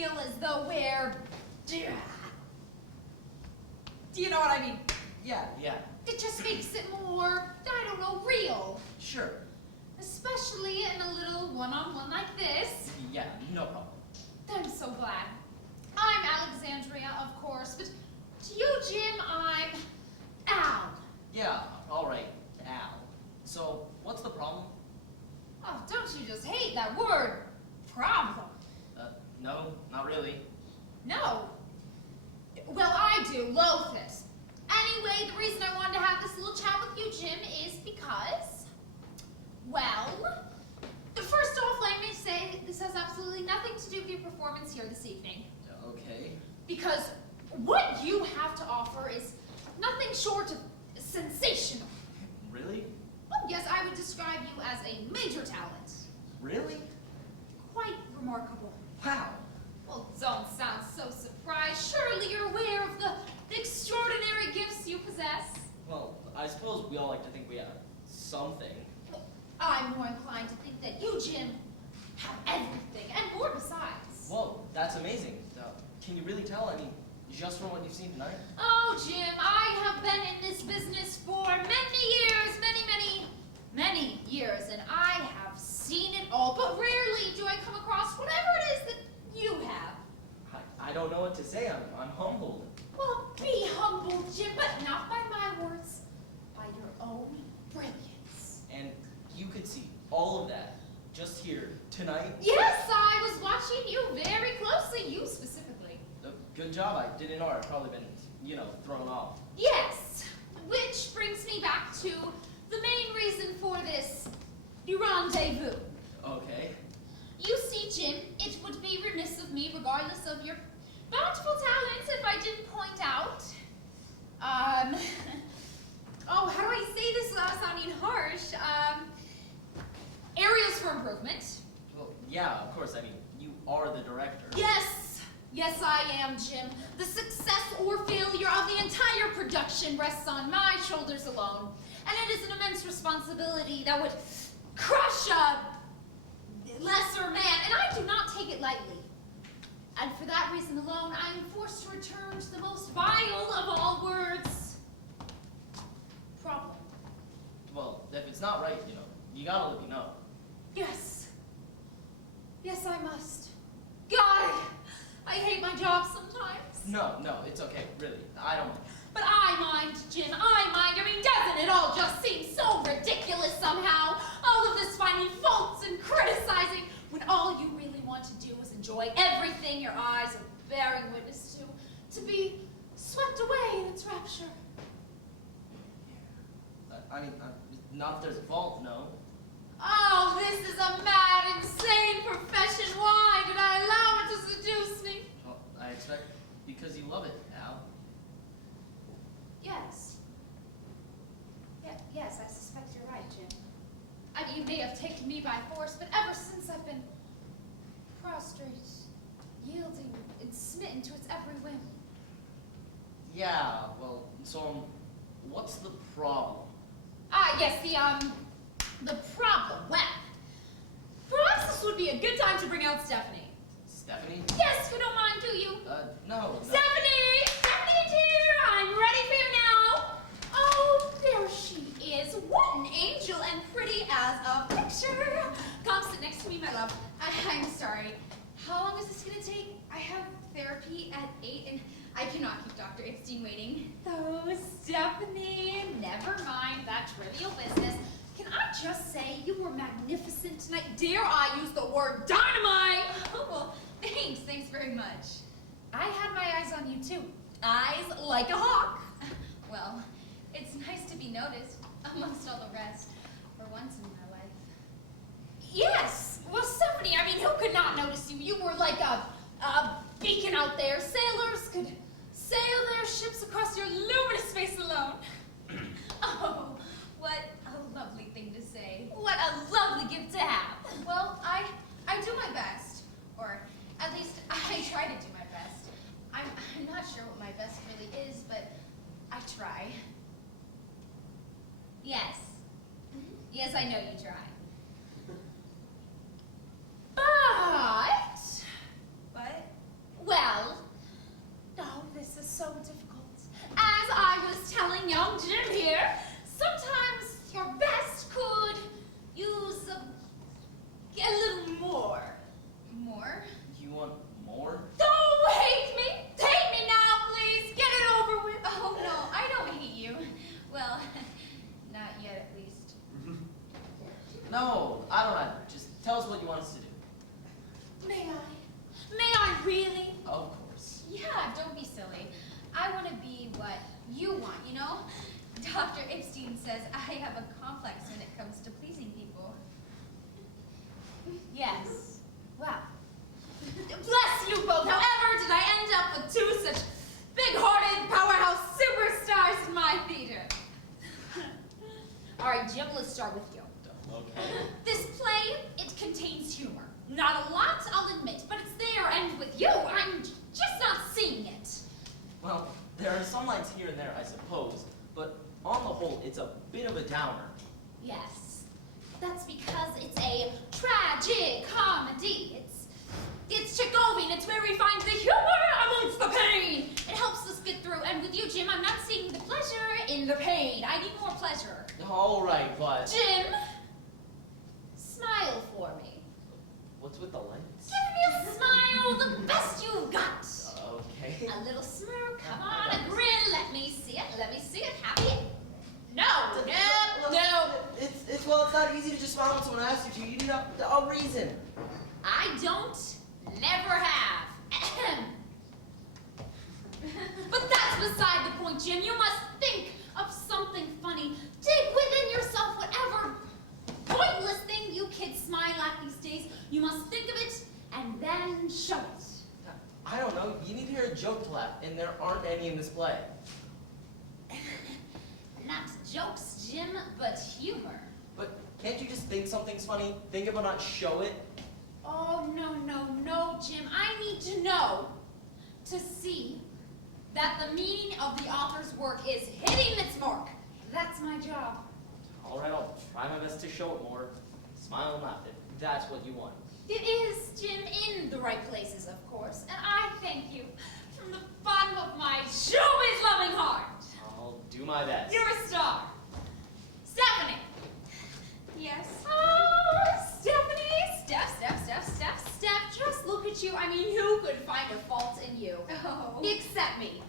feel as though we're... Do you know what I mean? Yeah. It just makes it more, I don't know, real. Sure. Especially in a little one-on-one like this. Yeah, no problem. I'm so glad. I'm Alexandria, of course, but to you, Jim, I'm Al. Yeah, all right, Al. So, what's the problem? Oh, don't you just hate that word, problem? No, not really. No. Well, I do, loathe it. Anyway, the reason I wanted to have this little chat with you, Jim, is because, well, first off, let me say this has absolutely nothing to do with your performance here this evening. Okay. Because what you have to offer is nothing short of sensational. Really? Oh, yes, I would describe you as a major talent. Really? Quite remarkable. Wow. Well, don't sound so surprised. Surely you're aware of the extraordinary gifts you possess. Well, I suppose we all like to think we have something. Well, I'm more inclined to think that you, Jim, have everything and more besides. Whoa, that's amazing. Can you really tell? I mean, just from what you've seen tonight? Oh, Jim, I have been in this business for many years, many years, and I have seen it all, but rarely do I come across whatever it is that you have. I don't know what to say. I'm humbled. Well, be humble, Jim, but not by my words, by your own brilliance. And you could see all of that just here tonight? Yes, I was watching you very closely, you specifically. Good job. I didn't know. I'd probably been, thrown off. Yes, which brings me back to the main reason for this rendezvous. Okay. You see, Jim, it would be remiss of me, regardless of your bountiful talents, if I didn't point out, oh, how do I say this without sounding harsh? Areas for improvement. Well, yeah, of course. I mean, you are the director. Yes, I am, Jim. The success or failure of the entire production rests on my shoulders alone. And it is an immense responsibility that would crush a lesser man, and I do not take it lightly. And for that reason alone, I am forced to return to the most vile of all words. Problem. Well, if it's not right, you gotta let me know. Yes, I must. God, I hate my job sometimes. No, it's okay, really. I don't mind. But I mind, Jim, I mind. I mean, doesn't it all just seem so ridiculous somehow? All of this finding faults and criticizing, when all you really want to do is enjoy everything your eyes are bearing witness to be swept away in its rapture. Yeah. I mean, not if there's a fault, no. Oh, this is a mad, insane profession. Why did I allow it to seduce me? Well, I expect because you love it, Al. Yes. Yes, I suspect you're right, Jim. I mean, you may have taken me by force, but ever since I've been prostrate, yielding, and smitten to its every whim. Yeah, well, so, what's the problem? Yes, the problem. Well, perhaps this would be a good time to bring out Stephanie. Stephanie? Yes, you don't mind, do you? No. Stephanie! Stephanie, dear! I'm ready for you now! Oh, there she is. What an angel and pretty as a picture. Come sit next to me, my love. I'm sorry. How long is this going to take? I have therapy at 8 and I cannot keep Dr. Epstein waiting. Oh, Stephanie, never mind that trivial business. Can I just say you were magnificent tonight? Dare I use the word dynamite? Oh, well, thanks very much. I had my eyes on you too. Eyes like a hawk. Well, it's nice to be noticed amongst all the rest for once in my life. Yes, well, Stephanie, I mean, who could not notice you? You were like a beacon out there. Sailors could sail their ships across your luminous face alone. Oh, what a lovely thing to say. What a lovely gift to have. Well, I do my best, or at least I try to do my best. I'm not sure what my best really is, but I try. Yes. Yes, I know you try. But Not a lot, I'll admit, but it's there, and with you, I'm just not seeing it. Well, there are some lights here and there, I suppose, but on the whole, it's a bit of a downer. Yes, that's because it's a tragic comedy. It's Chekhovian. It's where we find the humor amongst the pain. It helps us get through, and with you, Jim, I'm not seeing the pleasure in the pain. I need more pleasure. All right, but... Jim, smile for me. What's with the lights? Give me a smile, the best you've got. Okay. A little smirk, come on, a grin, let me see it, happy? No. Well, it's not easy to just smile when someone asks you to. You need a reason. I don't, never have. But that's beside the point, Jim. You must think of something funny. Dig within yourself whatever pointless thing you kids smile at these days. You must think of it and then show it. I don't know. You need to hear a joke to laugh, and there aren't any in this play. Not jokes, Jim, but humor. But can't you just think something's funny? Think it but not show it? Oh, no, Jim. I need to know, to see, that the meaning of the author's work is hitting its mark. That's my job. All right, I'll try my best to show it more. Smile and laugh if that's what you want. It is, Jim, in the right places, of course, and I thank you from the bottom of my showbiz-loving heart. I'll do my best. You're a star. Stephanie. Yes? Oh, Stephanie. Steph, just look at you. I mean, who could find a fault in you? Oh. Except me.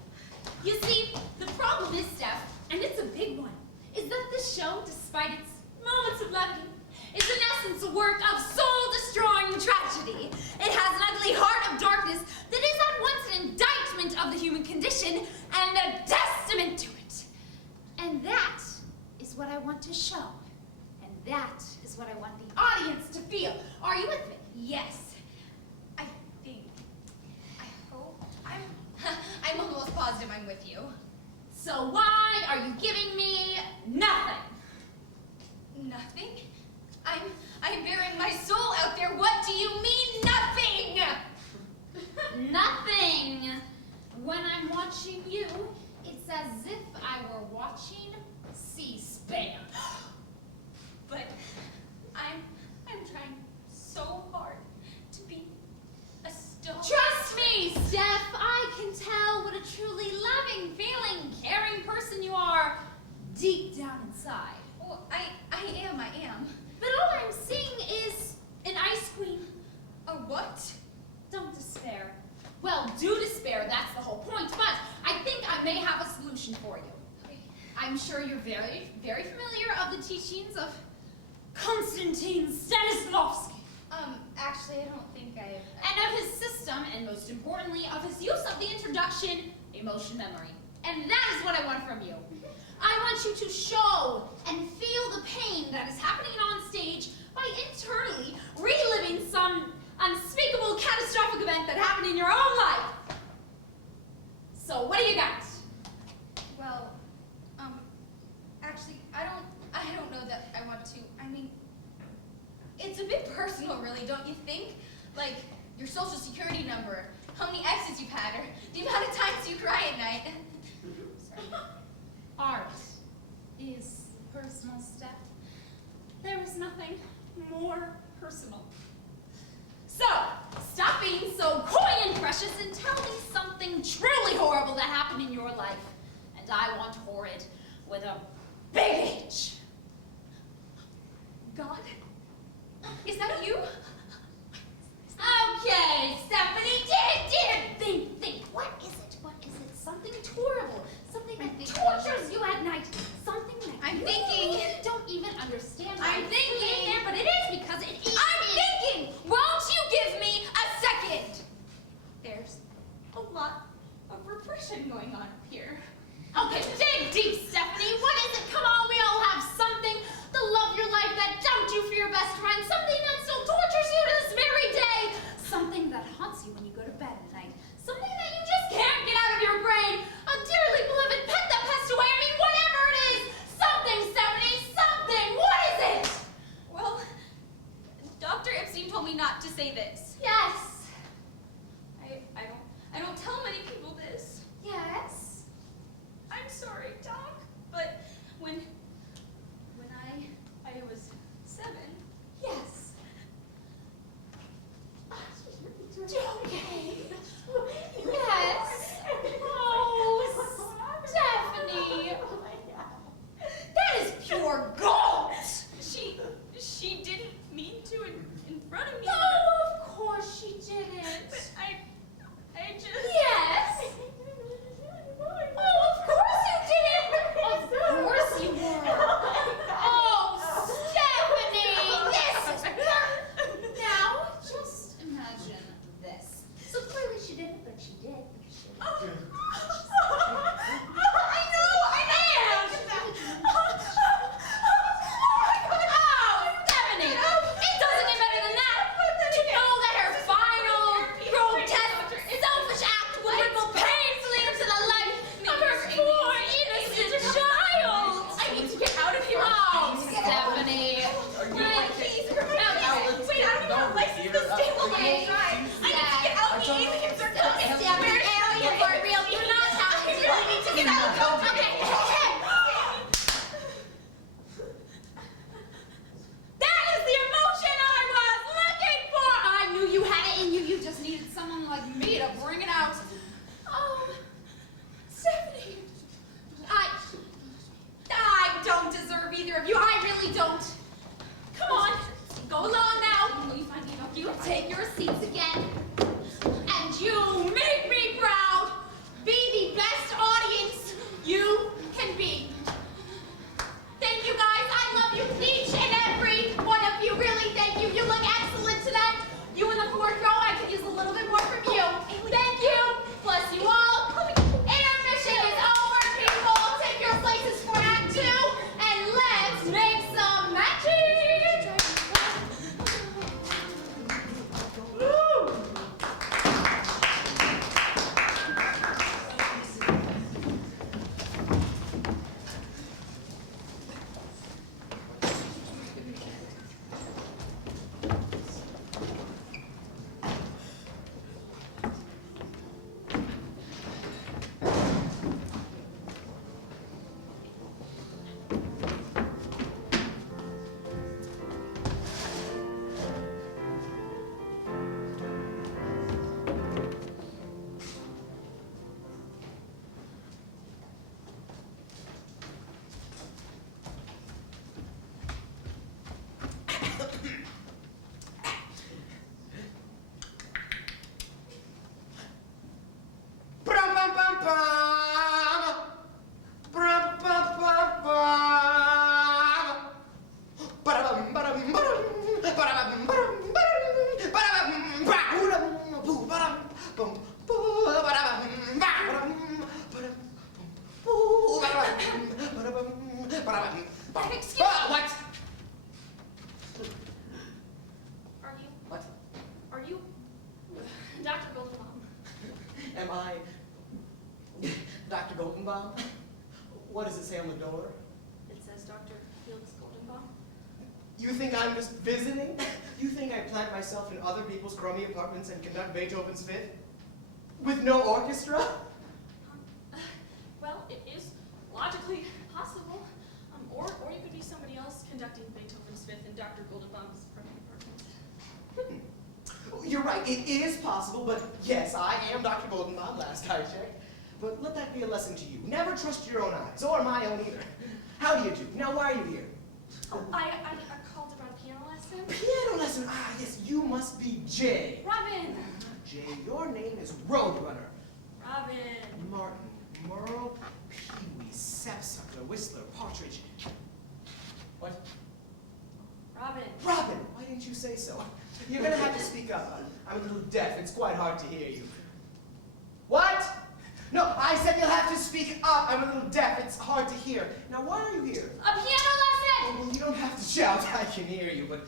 You see, the problem is, Steph, and it's a big one, is that this show, despite its moments of levity, is in essence a work of soul-destroying tragedy. It has an ugly heart of darkness that is at once an indictment of the human condition and a testament to it. And that is what I want to show. And that is what I want the audience to feel. Are you with me? Yes. I'm almost positive I'm with you. So why are you giving me nothing? Nothing? I'm bearing my soul out there. What do you mean, nothing? Nothing. When I'm watching you, it's as if I were watching C-SPAN. But I'm trying so hard to be a star. Trust me, Steph. I can tell what a truly loving, feeling, caring person you are deep down inside. Oh, I am. But all I'm seeing is an ice queen. A what? Don't despair. Well, do despair, that's the whole point, but I think I may have a solution for you. I'm sure you're very, very familiar of the teachings of Konstantin Stanislavski. Actually, I don't think I've... And of his system, and most importantly, of his use of the introduction, emotion memory. And that is what I want from you. I want you to show and feel the pain that is happening on stage by internally reliving some unspeakable catastrophic event that happened in your own life. So what do you got? Well, actually, I don't know that I want to. I mean, it's a bit personal, really, don't you think? Like, your social security number, how many exes you've had, or the amount of times you cry at night. Sorry. Art is personal stuff. There is nothing more personal. So, stop being so coy and precious and tell me something truly horrible that happened in your life. And I want horrid with a big H. God? Is that you? Okay, Stephanie, think. What is it? Something horrible. Something that tortures you at night. Something that I'm you thinking. don't even understand. I'm thinking. There, but it is because it is. I'm thinking! Won't you give me a second? There's a lot of repression going on up here. Okay, dig deep, Stephanie. What is it? Come on, we all have Yes. I don't tell many people this. Yes. I'm sorry, Doc, but when I was 7. Yes. Okay. Yes. Oh, Stephanie. That is pure gold. She didn't mean to in front of me. No, of course she didn't. But I just. Yes. Oh, of course you did. Of course you were. Oh, Stephanie, this is perfect. Now, just imagine this. So clearly she didn't, but she did. Oh. Oh, Stephanie! It doesn't get better than that! To know that her final, grotesque, selfish act will ripple painfully into the life of her poor, innocent child! I need to get out of here. Oh, Stephanie! My keys are Alex, Wait, I don't even have a license to stay on my own drive. I need to get out. The aliens are coming. Stephanie, aliens are real. You're not happy. You really need to get out. Okay, okay. That is the emotion I was looking for! I knew you had it in you. You just needed someone like me to bring it out. Oh, Stephanie. I don't deserve either of you. I really don't. Come on, go along now. You take your seats again. And you make me proud. Be the best audience you can be. Thank you guys. I love you, each and every one of you. Really, thank you. You look excellent tonight. You in the fourth row, I could use a little bit more from you. Thank you. Bless you all. Intermission is over, people. Take your places for Act 2, and let's make some magic. Woo! Excuse me. What? What? Are you Dr. Goldenbaum? Am I Dr. Goldenbaum? What does it say on the door? It says Dr. Felix Goldenbaum. You think I'm just visiting? You think I plant myself in other people's crummy apartments and conduct Beethoven's Fifth? With no orchestra? Well, it is logically possible. Or you could be somebody else conducting Beethoven's Fifth in Dr. Goldenbaum's apartment. You're right, it is possible, but yes, I am Dr. Goldenbaum, last I checked. But let that be a lesson to you. Never trust your own eyes, or my own either. How do you do? Now, why are you here? Oh, I called about a piano lesson. Piano lesson? Ah, yes, you must be Jay. Robin! Not Jay, your name is Roadrunner. Robin. Martin, Merle, Pee-wee, Sapsucker, Whistler, Partridge. What? Robin. Robin, why didn't you say so? You're gonna have to speak up. I'm a little deaf. It's quite hard to hear you. What? No, I said you'll have to speak up. I'm a little deaf. It's hard to hear. Now, why are you here? A piano lesson! Well, you don't have to shout. I can hear you, but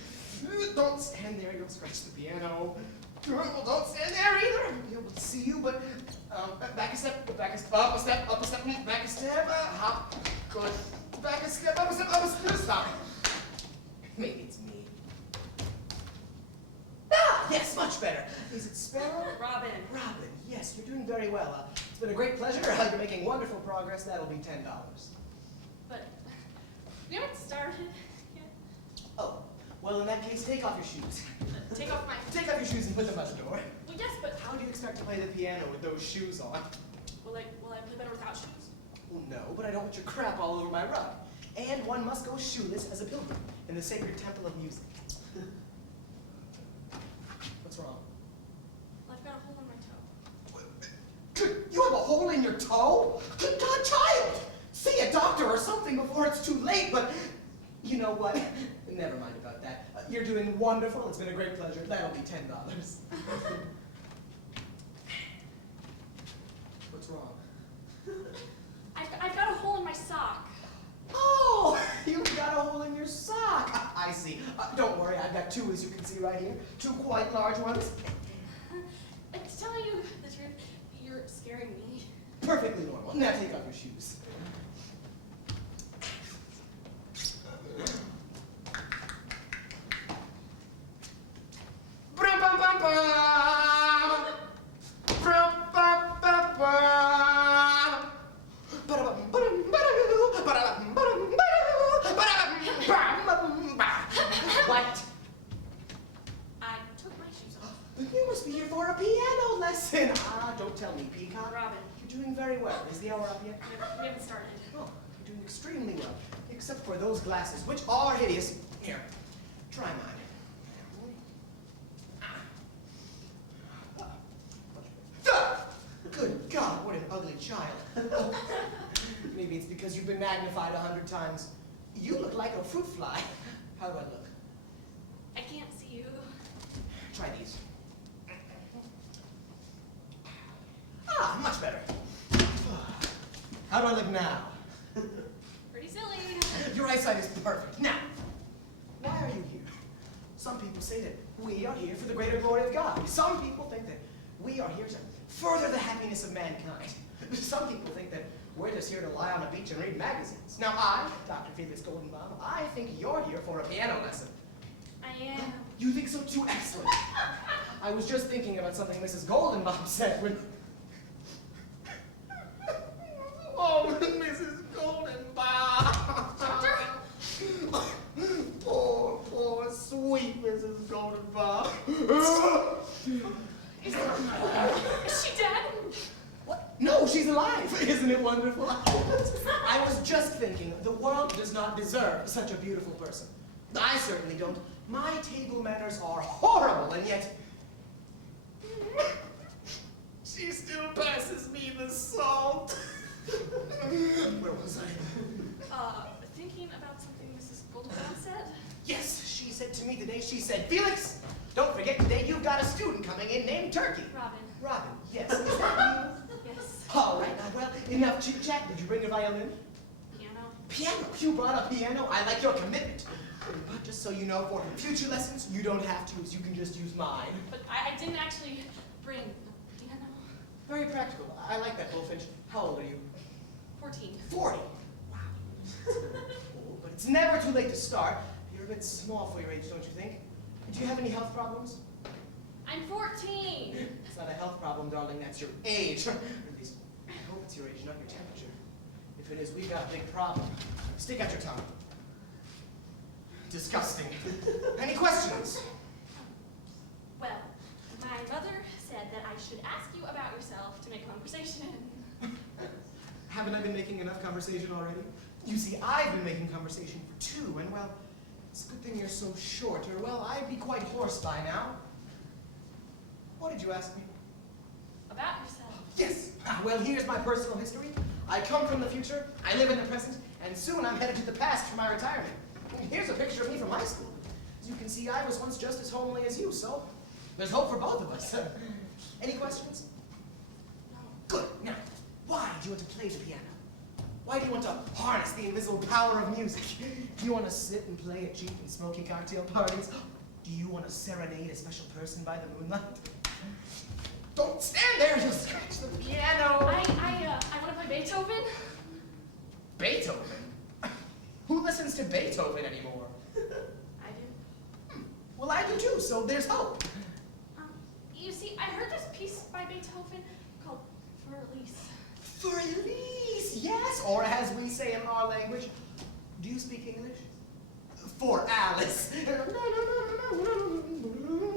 don't stand there. You'll scratch the piano. Well, don't stand there either. I'll be able to see you, but back a step, back a step, up a step, up a step, back a step, hop. Good. Back a step, up a step, up a step. Stop. Maybe it's me. Ah, yes, much better. better. Is it Sparrow? Robin. Robin, yes, you're doing very well. It's been a great pleasure. You're making wonderful progress. That'll be $10. But we haven't started yet. Oh, well, in that case, take off your shoes. Take off my... Take off your shoes and put them at the door. Well, yes, but How do you expect to play the piano with those shoes on? will I play better without shoes? Well, no, but I don't want your crap all over my rug. And one must go shoeless as a pilgrim in the sacred temple of music. What's wrong? Well, I've got a hole in my toe. Good, you have a hole in your toe? Good God, child! See a doctor or something before it's too late, but you know what? Never mind about that. You're doing wonderful. It's been a great pleasure. That'll be $10. What's wrong? I've got a hole in my sock. Oh, you've got a hole in your sock. I see. Don't worry, I've got two, as you can see right here. Two quite large ones. To tell you the truth, you're scaring me. Perfectly normal. Now take off your shoes. What? I took my shoes off. You must be here for a piano lesson. Don't tell me, Peacock. Robin, You're doing very well. Is the hour up yet? we haven't started. Oh, you're doing extremely well. Except for those glasses, which are hideous. Here, try mine. Good God, what an ugly child. Maybe it's because you've been magnified 100 times. You look like a fruit fly. How do I look? I can't see you. Try these. Much better. How do I look now? Pretty silly. Your eyesight is perfect. Now, why are you here? Some people say that we are here for the greater glory of God. Some people think that we are here to further the happiness of mankind. Some people think that we're just here to lie on a beach and read magazines. Now I, Dr. Felix Goldenbaum, I think you're here for a piano lesson. I am. You think so too? Excellent. I was just thinking about something Mrs. Goldenbaum said when... Oh, Mrs. Goldenbaum. Doctor? Oh, sweet Mrs. Goldenbaum. Is she dead? What? No, she's alive. Isn't it wonderful? I was just thinking, the world does not deserve such a beautiful person. I certainly don't. My table manners are horrible, and yet... she still passes me the salt. Where was I? Thinking about something Mrs. Goldenbaum said? Yes, she said to me today, she said, Felix, don't forget today you've got a student coming in named Turkey. Robin. Robin, yes. Is that you? Yes. All right, now, well, enough chit-chat. Did you bring a violin? Piano. Piano? You brought a piano? I like your commitment. But just so you know, for future lessons, you don't have to, as you can just use mine. But I didn't actually bring the piano. Very practical. I like that, Bullfinch. How old are you? 14. 40. Wow. Old, but it's never too late to start. You're a bit small for your age, don't you think? Do you have any health problems? I'm 14. It's not a health problem, darling. That's your age. Or at least, I hope it's your age, not your temperature. If it is, we've got a big problem. Stick out your tongue. Disgusting. Any questions? Well, my mother said that I should ask you about yourself to make conversation. Haven't I been making enough conversation already? You see, I've been making conversation for two, and well, it's a good thing you're so short, or well, I'd be quite hoarse by now. What did you ask me? About yourself. Yes. Well, here's my personal history. I come from the future, I live in the present, and soon I'm headed to the past for my retirement. Here's a picture of me from high school. As you can see, I was once just as homely as you, so there's hope for both of us. Any questions? No. Good. Now, why do you want to play the piano? Why do you want to harness the invisible power of music? Do you want to sit and play at cheap and smoky cocktail parties? Do you want to serenade a special person by the moonlight? Don't stand there, you'll scratch the piano. I want to play Beethoven. Beethoven? Who listens to Beethoven anymore? I do. Well, I do too, so there's hope. by Beethoven called For Elise. For Elise, yes, or as we say in our language, do you speak English? For Alice.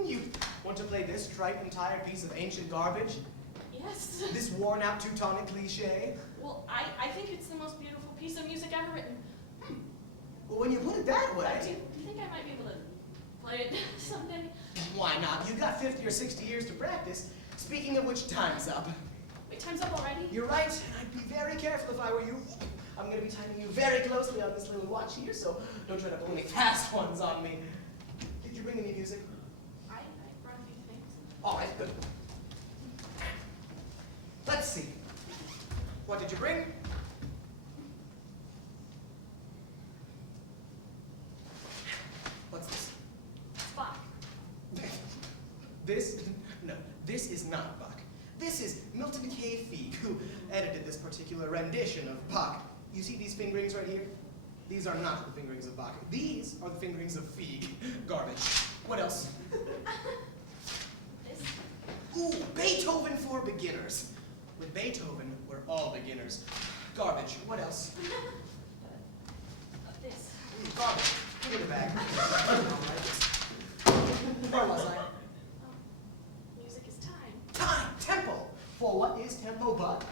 You want to play this trite and tired piece of ancient garbage? Yes. This worn-out Teutonic cliche? Well, I think it's the most beautiful piece of music ever written. Well, when you put it that Do way... you think I might be able to play it someday? Why not? You've got 50 or 60 years to practice. Speaking of which, time's up. Wait, time's up already? You're right, and I'd be very careful if I were you. I'm going to be timing you very closely on this little watch here, so don't try to pull any fast ones on me. Did you bring any music? I brought a few things. All right, good. Let's see. What did you bring? What's this? Bach. This? No, this is not Bach. This is Milton K. Feig, who edited this particular rendition of Bach. You see these fingerings right here? These are not the fingerings of Bach. These are the fingerings of Feig. Garbage. What else? This. Ooh, Beethoven for beginners. With Beethoven, we're all beginners. Garbage. What else? This. Ooh, garbage. Give it back. Where was I? Music is time. Time. Tempo. For what is tempo but?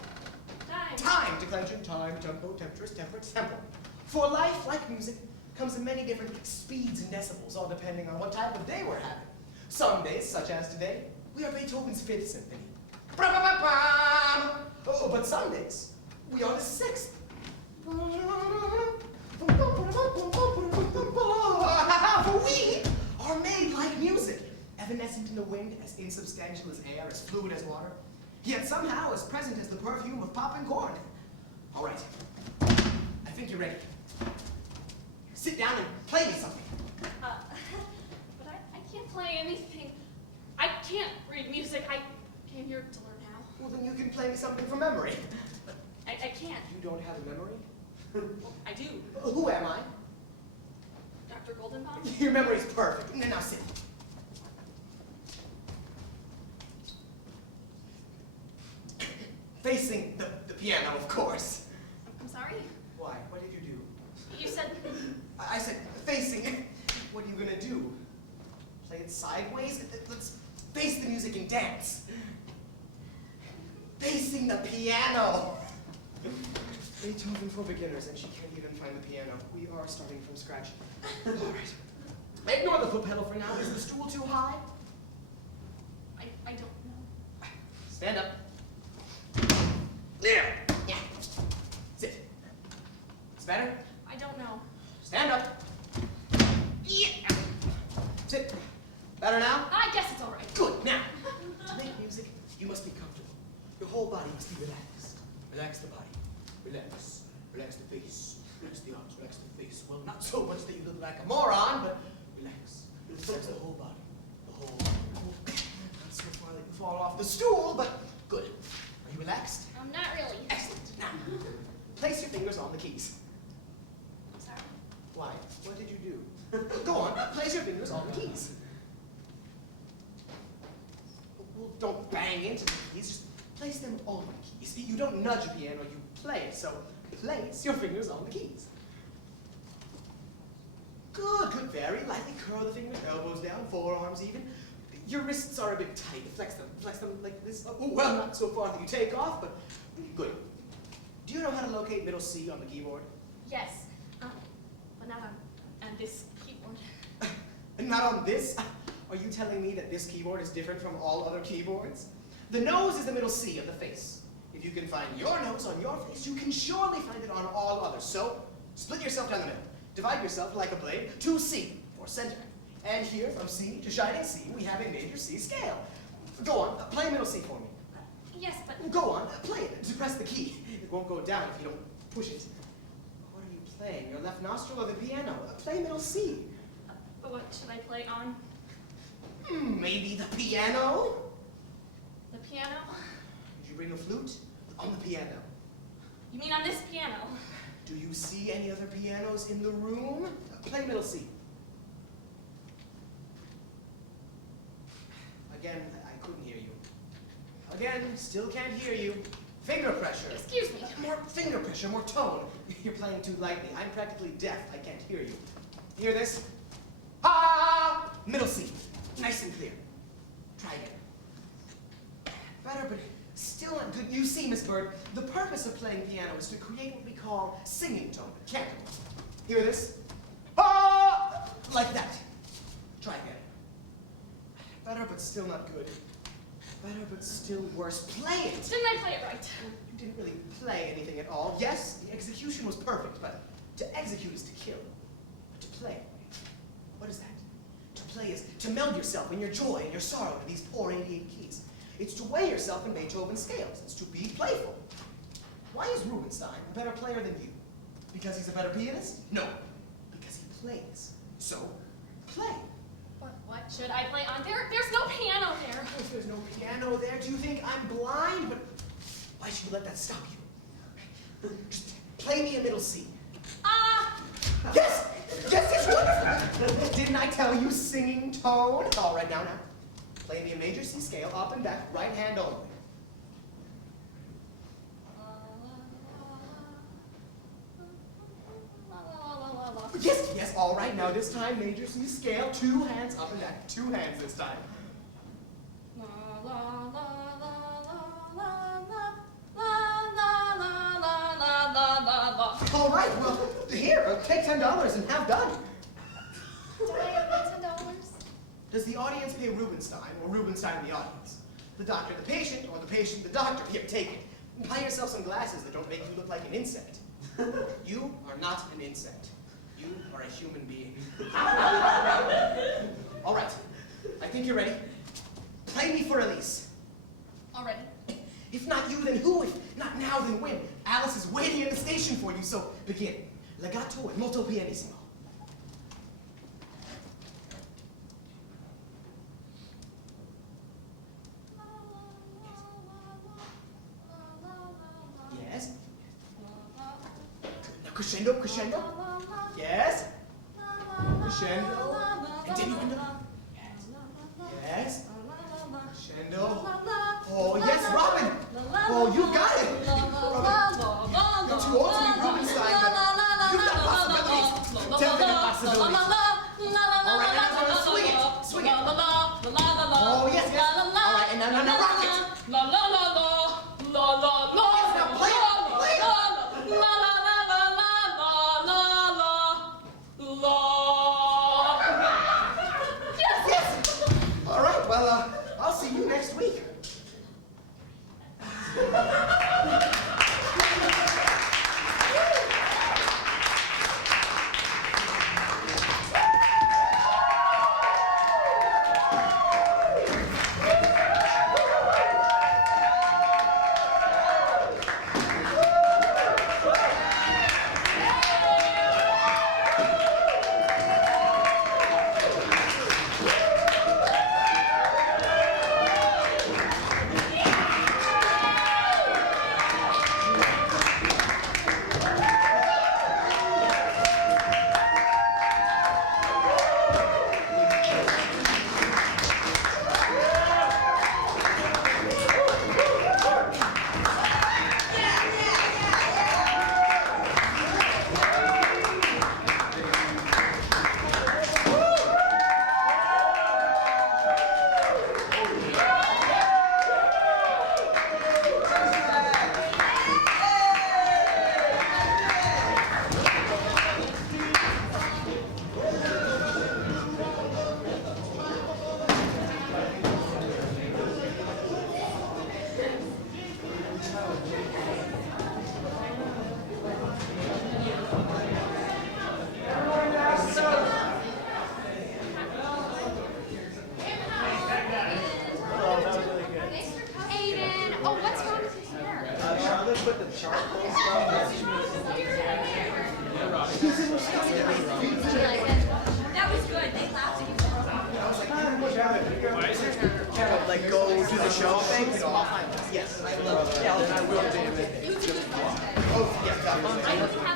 Time. Time. Declension. Time. Tempo. Temptress. Temperance. Tempo. For life, like music, comes in many different speeds and decibels, all depending on what type of day we're having. Some days, such as today, we are Beethoven's 5th Symphony. Oh, but some days, we are the 6th. For we are made like music, evanescent in the wind, as insubstantial as air, as fluid as water, yet somehow as present as the perfume of popping corn. All right, I think you're ready. Sit down and play me something. But I can't play anything. I can't read music. I came here to learn how. Well, then you can play me something from memory. I can't. You don't have a memory? Well, I do. Who am I? Dr. Goldenbaum? Your memory's perfect. Now sit. Facing the piano, of course. I'm sorry? Why? What did you do? You said... I said facing it. What are you gonna do? Play it sideways? Let's face the music and dance. Facing the piano. Beethoven for beginners, and she can't even find the piano. We are starting from scratch. All right. Ignore the foot pedal for now. Is the stool too high? I don't know. Stand up. There. Yeah. Sit. It's better? I don't know. Stand up. Yeah. Sit. Better now? I guess it's all right. Good. Now, to make music, you must be comfortable. Your whole body must be relaxed. Relax the body. Relax. Relax the face. Relax the arms. Relax the face. Well, not so much that you look like a moron, but relax. Relax the whole body. The whole body. Not so far that you fall off the stool, but good. Are you relaxed? Not really. Excellent. Now, place your fingers on the keys. I'm sorry. Why? What did you do? Go on, place your fingers on the keys. Well, don't bang into the keys, just place them on the keys. You don't nudge a piano, you play it, so place your fingers on the keys. Good, good. Very lightly curl the fingers, elbows down, forearms even. Your wrists are a bit tight. Flex them like this. Oh, well, not so far that you take off, but good. Do you know how to locate middle C on the keyboard? Yes. But not on this keyboard. Not on this? Are you telling me that this keyboard is different from all other keyboards? The nose is the middle C of the face. If you can find your nose on your face, you can surely find it on all others. So, split yourself down the middle. Divide yourself like a blade to C, or center. And here, from C to shining C, we have a major C scale. Go on, play middle C for me. Yes, but... Go on, play it. Depress the key. It won't go down if you don't push it. What are you playing? Your left nostril or the piano? Play middle C. But what should I play on? Maybe the piano? The piano? Did you bring a flute? On the piano. You mean on this piano? Do you see any other pianos in the room? Play middle C. Again, I couldn't hear you. Again, still can't hear you. Finger pressure. Excuse me. More finger pressure, more tone. You're playing too lightly. I'm practically deaf. I can't hear you. Hear this? Ah! Middle C. Nice and clear. Try again. Better, but still not good. You see, Miss Bird, the purpose of playing piano is to create what we call singing tone, canto. Hear this? Ah! Like that. Try again. Better, but still not good. Better, but still worse. Play it! Didn't I play it right? You didn't really play anything at all. Yes, the execution was perfect, but to execute is to kill. But to play, what is that? To play is to meld yourself in your joy and your sorrow to these poor 88 keys. It's to weigh yourself in Beethoven's scales. It's to be playful. Why is Rubinstein a better player than you? Because he's a better pianist? No, because he plays. So, play. What should I play on? There's no piano there. If there's no piano there, do you think I'm blind? But why should you let that stop you? Just play me a middle C. Ah! Yes! Yes, it's wonderful! Didn't I tell you singing tone? All right, now. Play me a major C scale, up and back, right hand only. Yes, all right, now this time, major C scale, 2 hands up and back, 2 hands this time. All right, well, here, take $10 and have done. Do I have $10? Does the audience pay Rubinstein, or Rubinstein the audience? The doctor the patient, or the patient the doctor? Here, take it. Buy yourself some glasses that don't make you look like an insect. You are not an insect. You are a human being. All right, I think you're ready. Play me for Elise. Already. If not you, then who? If not now, then when? Alice is waiting in the station for you, so begin. Legato e molto pianissimo. Yes. Now crescendo, crescendo. Yes. Crescendo. And diminuendo. Yes. Crescendo. Oh, yes, Robin. Oh, you got it. Robin, you're too old to be Rubinstein, but you've got possibilities. Definite possibilities. All right, now swing it. Swing it. Oh, yes, yes. All right, and now rock it. Yes, now play it. Play it. Yes, yes. All right, well, I'll see you next week. That was good. They laughed at you. Like go do the show thing? Yes. I will do. You two. Oh, yes. I hope you have